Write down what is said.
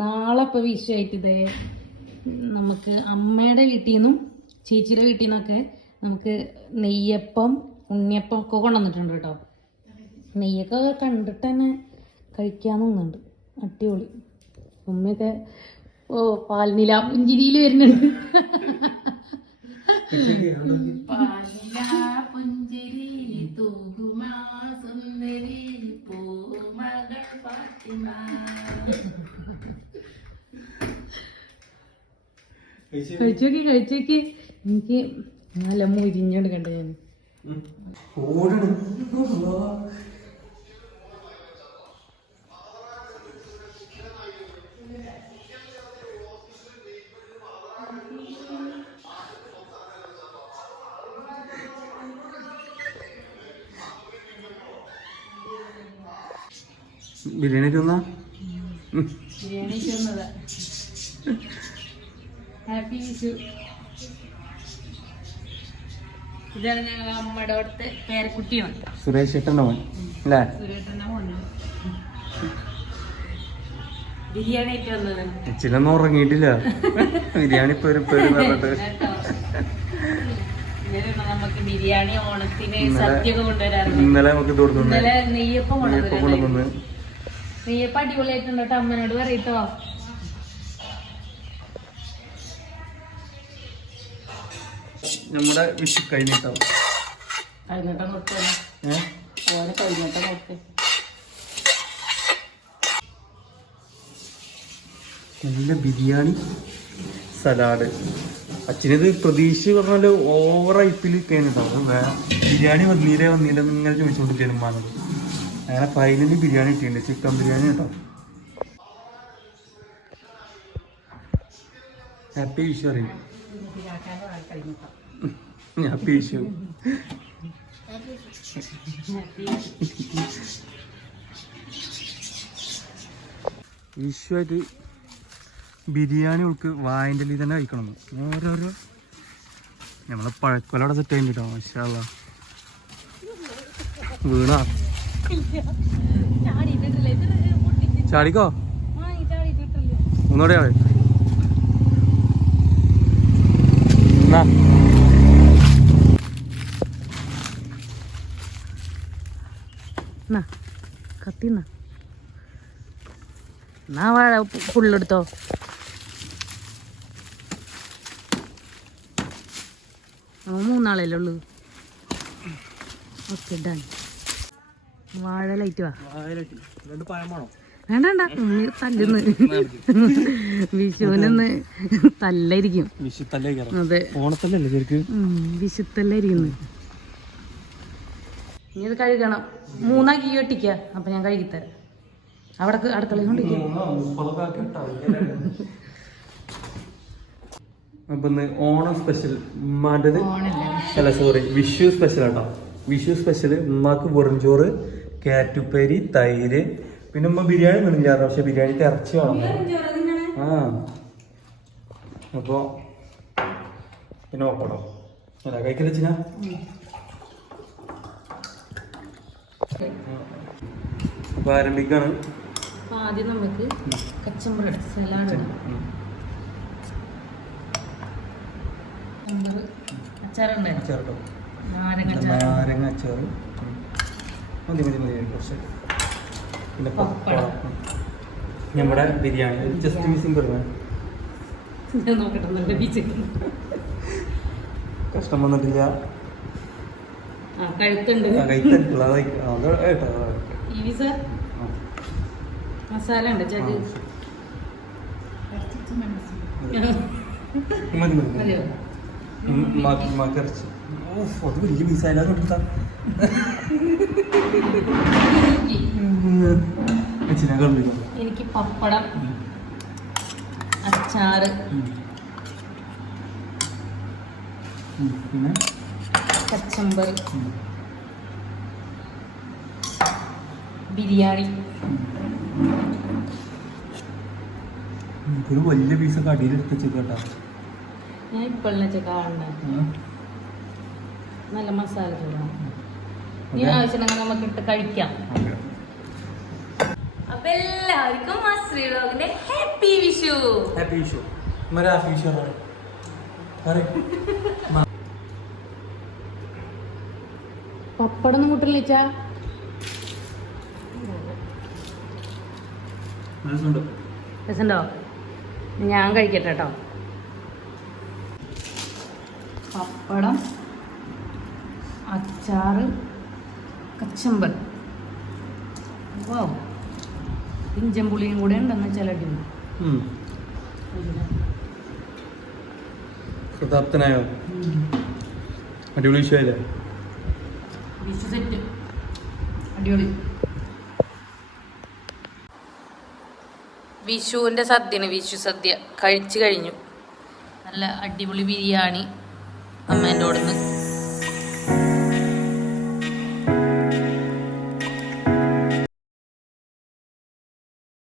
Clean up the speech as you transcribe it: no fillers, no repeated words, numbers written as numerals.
നാളെ ഇപ്പോൾ വിഷയമായിട്ട് ഇതേ നമുക്ക് അമ്മയുടെ വീട്ടിൽ നിന്നും ചേച്ചിയുടെ വീട്ടിൽ നിന്നൊക്കെ നമുക്ക് നെയ്യപ്പം ഉണ്ണിയപ്പം ഒക്കെ കൊണ്ടുവന്നിട്ടുണ്ട് കേട്ടോ. നെയ്യൊക്കെ കണ്ടിട്ട് തന്നെ കഴിക്കാൻ തോന്നുന്നുണ്ട്. അടിപൊളി. ഉമ്മയൊക്കെ പാൽനില പുഞ്ചിരിയിൽ വരുന്നുണ്ട്. കഴിച്ചോക്കി എനിക്ക് നല്ല മുരിഞ്ഞോണ്ട് കണ്ട ഞാൻ ബിരിയാണി തിന്നാ ബിരിയാണി തിന്നതാ. ഹാപ്പി വിഷു. ഇതാണ് ഞങ്ങൾ അമ്മയുടെ അവിടുത്തെ പേരക്കുട്ടിയാണ് സുരേഷ് ചേട്ടൻ്റെ മോൻ അല്ലേ? സുരേട്ടൻ്റെ മോനാണ് ബിരിയാണി ആയിട്ട് വന്നത്. ചിലൊന്നും ഉറങ്ങിയിട്ടില്ല. ബിരിയാണി നമുക്ക് ബിരിയാണി ഓണത്തിന് സദ്യയൊക്കെ കൊണ്ടുവരാറുണ്ട്. ഇന്നലെ നമുക്ക് ഇന്നലെ നെയ്യപ്പം കൊണ്ടുവന്നു. നെയ്യപ്പം അടിപൊളിയായിട്ടുണ്ട് കേട്ടോ. അമ്മനോട് പറയട്ടോ. നമ്മുടെ വിഷു കഴിഞ്ഞിട്ടോ കഴിഞ്ഞിട്ടം കൊടുത്തു. ഓനെ കഴിഞ്ഞിട്ടം കൊടുത്ത് നല്ല ബിരിയാണി സലാഡ്. അച്ഛനിത് പ്രതീക്ഷ പറഞ്ഞാൽ ഓവർ ഐപ്പിൽ കഴിഞ്ഞിട്ടാവും. ബിരിയാണി വന്നില്ലേ ഇങ്ങനെ ചോദിച്ചുകൊണ്ടിരിക്കുന്നു ഉമ്മാനത്. അങ്ങനെ ഫൈനലി ബിരിയാണി കിട്ടിയിട്ടുണ്ട്. ചിക്കൻ ബിരിയാണി കേട്ടോ. ഹാപ്പി വിഷു അറിയും. ഹാപ്പി വിഷു. വിഷുവായിട്ട് ബിരിയാണി ഉൾക്ക് വായൻ്റെ തന്നെ കഴിക്കണം. ഓരോരോ നമ്മളെ പഴക്കൊലവിടെ സെറ്റ് കഴിഞ്ഞിട്ടോ. മാഷാ അല്ലാഹ്. വീണാ ചാടിക്കോ. ഒന്നുകൂടെ ആവേ. കത്തിന്ന വാഴ ഫുള്ളെടുത്തോ. മൂന്നാളല്ലേ ഉള്ളു. Okay done. വാഴ ലൈറ്റ് വാ. വേണ്ട തല്ലുന്ന്. വിഷുവിനൊന്ന് തല്ലായിരിക്കും. അതെ വിഷുത്തല്ലായിരിക്കുന്നു. ഇനി ഇത് കഴുകണം. മൂന്നാക്കി ഒട്ടിക്ക. അപ്പൊ ഞാൻ കഴുകിത്തരാം. അവിടെ അടുക്കളയിൽ കൊണ്ടിരിക്കും. അപ്പൊ ഓണം സ്പെഷ്യൽ ഉമ്മാൻ്റെത് അല്ല സോറി വിഷു സ്പെഷ്യൽ കേട്ടോ. വിഷു സ്പെഷ്യൽ ഉമ്മാക്ക് വെറുംചോറ്, കാറ്റുപ്പേരി, തൈര്, പിന്നെ ഉമ്മ ബിരിയാണി നിന്നില്ലായിരുന്നു. പക്ഷെ ബിരിയാണിക്ക് ഇറച്ചി വേണം. അപ്പൊ പിന്നെ പപ്പടം അല്ല കഴിക്കല ചിന. അപ്പൊ ആരംഭിക്കാണ്. ആദ്യം നമുക്ക് കച്ചമ്പർ സലാഡ്, അച്ചാറോ നാരങ്ങ അച്ചാറ് മതി കുറച്ച്. പിന്നെ പപ്പടം. നമ്മുടെ ബിരിയാണി ജസ്റ്റ് മിസ്സിംഗ് പറഞ്ഞു. കഷ്ടം വന്നിട്ടില്ല. മസാല ഉണ്ട് അത് വലിയ പീസായാലും കൊടുത്താ എനിക്ക് പപ്പടം, അച്ചാറ്, പിന്നെ കച്ചമ്പർ, ബിരിയാണി. ഒരു വലിയ പീസൊക്കെ അടിയിലെടുത്ത് വെച്ചേക്കാട്ടാ. ഞാൻ ഇപ്പോഴത്തെ കാണുന്ന നല്ല മസാല ചോറാണ്. ഈ ആവശ്യമുണ്ടെങ്കിൽ നമുക്ക് ഇട്ട് കഴിക്കാം. അപ്പൊ എല്ലാവർക്കും അശ്രീ വ്ലോഗിന്റെ happy Vishu. Happy Vishu. Happy Vishu പപ്പടൊന്നും കൂട്ടില്ല. രസമുണ്ടോ? ഞാൻ കഴിക്കട്ടെ കേട്ടോ. പപ്പടം, അച്ചാറ്, കച്ചമ്പർ, ഇഞ്ചം പുളിയും കൂടെ ഉണ്ടെന്ന് വെച്ചാൽ അടിപൊളി. കൃതാർത്ഥനായോ? അടിപൊളി വിഷയല്ലേ? വിഷു സെറ്റ് അടിപൊളി. വിഷുവിൻ്റെ സദ്യയാണ്. വിഷു സദ്യ കഴിച്ചു കഴിഞ്ഞു. നല്ല അടിപൊളി ബിരിയാണി അമ്മേൻ്റെ അവിടെ നിന്ന്